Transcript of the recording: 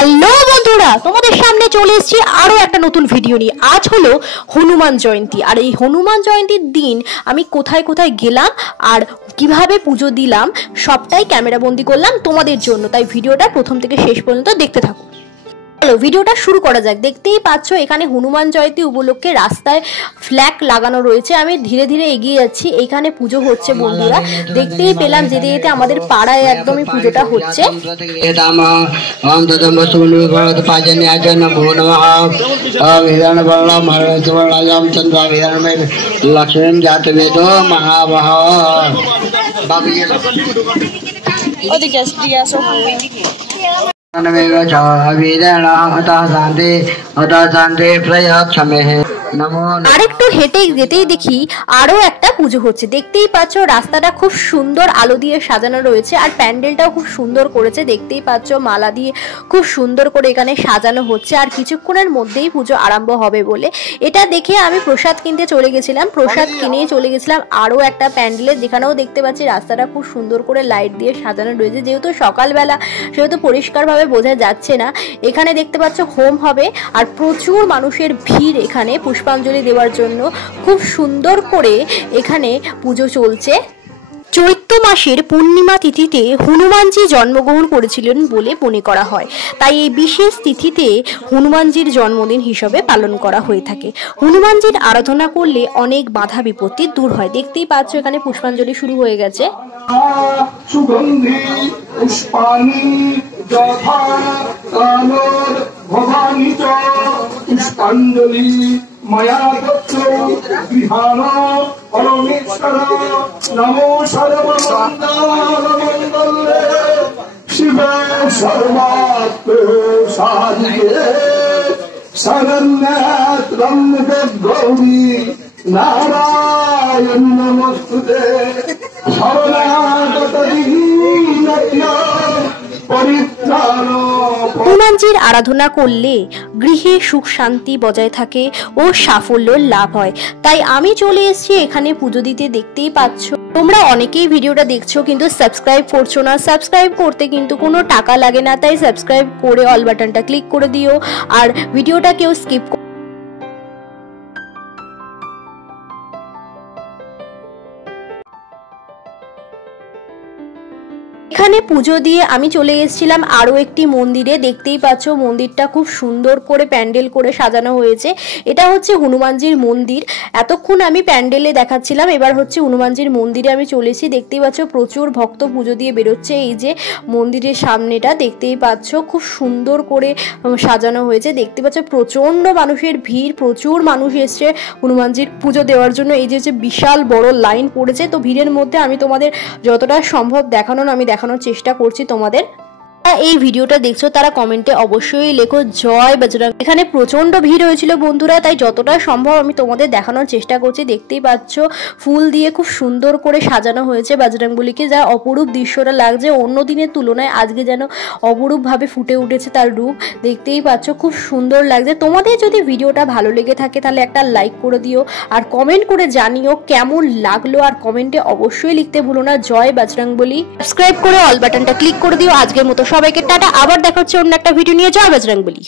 Hello বন্ধুরা, তোমাদের সামনে চলে এসেছি আরো একটা নতুন ভিডিও নিয়ে। আজ হলো হনুমান জয়ন্তী, আর এই হনুমান জয়ন্তীর দিন আমি কোথায় কোথায় গেলাম আর কিভাবে পুজো দিলাম সবটাই ক্যামেরা বন্দি করলাম তোমাদের জন্য। তাই ভিডিওটা প্রথম থেকে শেষ পর্যন্ত দেখতে থাকো। চলো ভিডিওটা শুরু করা যাক। দেখতেই পাচ্ছ এখানে হনুমান জয়ন্তী উপলক্ষে রাস্তায় ফ্ল্যাগ লাগানো রয়েছে। আমি ধীরে ধীরে এগিয়ে যাচ্ছি, এখানে পুজো হচ্ছে বন্ধুরা। দেখতেই পেলাম যেতে যেতে আমাদের পাড়ায় একদমই পুজোটা হচ্ছে। আরেকটু হেঁটে যেতেই দেখি আরো একটা পুজো হচ্ছে। দেখতেই পাচ্ছ রাস্তাটা খুব সুন্দর আলো দিয়ে সাজানো রয়েছে, আর প্যান্ডেলটাও খুব সুন্দর করেছে। দেখতেই পাচ্ছ মালা দিয়ে খুব সুন্দর করে এখানে সাজানো হচ্ছে, আর কিছুক্ষণের মধ্যেই পুজো আরম্ভ হবে বলে এটা দেখে আমি প্রসাদ কিনতে চলে গেছিলাম। প্রসাদ কিনে চলে গেছিলাম আরো একটা প্যান্ডেলে, যেখানেও দেখতে পাচ্ছি রাস্তাটা খুব সুন্দর করে লাইট দিয়ে সাজানো রয়েছে। যেহেতু সকালবেলা সেহেতু পরিষ্কারভাবে বোঝা যাচ্ছে না। এখানে দেখতে পাচ্ছ হোম হবে, আর প্রচুর মানুষের ভিড় এখানে পুষ্পাঞ্জলি দেওয়ার জন্য। খুব সুন্দর করে এখানে পুজো চলছে। চৈত্র মাসের পূর্ণিমা তিথিতে হনুমানজি জন্মগ্রহণ করেছিলেন বলে মনে করা হয়, তাই এই বিশেষ তিথিতে হনুমানজির জন্মদিন হিসেবে পালন করা হয়ে থাকে। হনুমানজির আরাধনা করলে অনেক বাধা বিপত্তি দূর হয়। দেখতেই পাচ্ছ এখানে পুষ্পাঞ্জলি শুরু হয়ে গেছে। নমো সর্বমঙ্গলে শিবে সর্বাত্মে সাধিকে শরণ্যে গৌরী নারায়ণ নমস্তুতে শরণাগত দীনত্য পরিত্রাণ। হনুমানজির আরাধনা করলে গৃহে সুখ শান্তি বজায় থাকে ও সাফল্য লাভ হয়, তাই আমি চলে এসেছি এখানে পুজো দিতে। দেখতেই পাচ্ছ তোমরা অনেকেই ভিডিওটা দেখছো কিন্তু সাবস্ক্রাইব করছো না। সাবস্ক্রাইব করতে কিন্তু কোনো টাকা লাগে না, তাই সাবস্ক্রাইব করে অল বাটনটা ক্লিক করে দিও, আর ভিডিওটা কেউ স্কিপ এখানে পুজো দিয়ে আমি চলে এসেছিলাম আরো একটি মন্দিরে। দেখতেই পাচ্ছ মন্দিরটা খুব সুন্দর করে প্যান্ডেল করে সাজানো হয়েছে। এটা হচ্ছে হনুমানজির মন্দির। এতক্ষণ আমি প্যান্ডেলে দেখাচ্ছিলাম, এবার হচ্ছে হনুমানজির মন্দিরে আমি চলেছি। দেখতেই পাচ্ছ প্রচুর ভক্ত পুজো দিয়ে বেরোচ্ছে। এই যে মন্দিরের সামনেটা দেখতেই পাচ্ছ খুব সুন্দর করে সাজানো হয়েছে। দেখতে পাচ্ছ প্রচন্ড মানুষের ভিড়, প্রচুর মানুষ এসছে হনুমানজির পুজো দেওয়ার জন্য। এই যে বিশাল বড় লাইন পড়েছে, তো ভিড়ের মধ্যে আমি তোমাদের যতটা সম্ভব দেখানোর আমি দেখানোর চেষ্টা করছি তোমাদের। এই ভিডিওটা দেখছো তারা কমেন্টে অবশ্যই লেখো জয় বজরং। এখানে প্রচন্ড ভিড় হয়েছিল বন্ধুরা, তাই যতটা সম্ভব আমি তোমাদের দেখানোর চেষ্টা করছি। দেখতেই পাচ্ছ ফুল দিয়ে খুব সুন্দর করে সাজানো হয়েছে বজরংবলীকে, যা অপরূপ দৃশ্যটা লাগছে। অন্য দিনের তুলনায় আজকে যেন অপরূপভাবে ফুটে উঠেছে তার রূপ। দেখতেই পাচ্ছ খুব সুন্দর লাগছে। তোমাদের যদি ভিডিওটা ভালো লেগে থাকে তাহলে একটা লাইক করে দিও, আর কমেন্ট করে জানিও কেমন লাগলো, আর কমেন্টে অবশ্যই লিখতে ভুলো না জয় বজরংবলী। সাবস্ক্রাইব করে অল বাটনটা ক্লিক করে দিও। আজকের মতো সবাইকে টাটা, আবার দেখা হচ্ছে অন্য একটা ভিডিও নিয়ে। জয় বজরংবলী।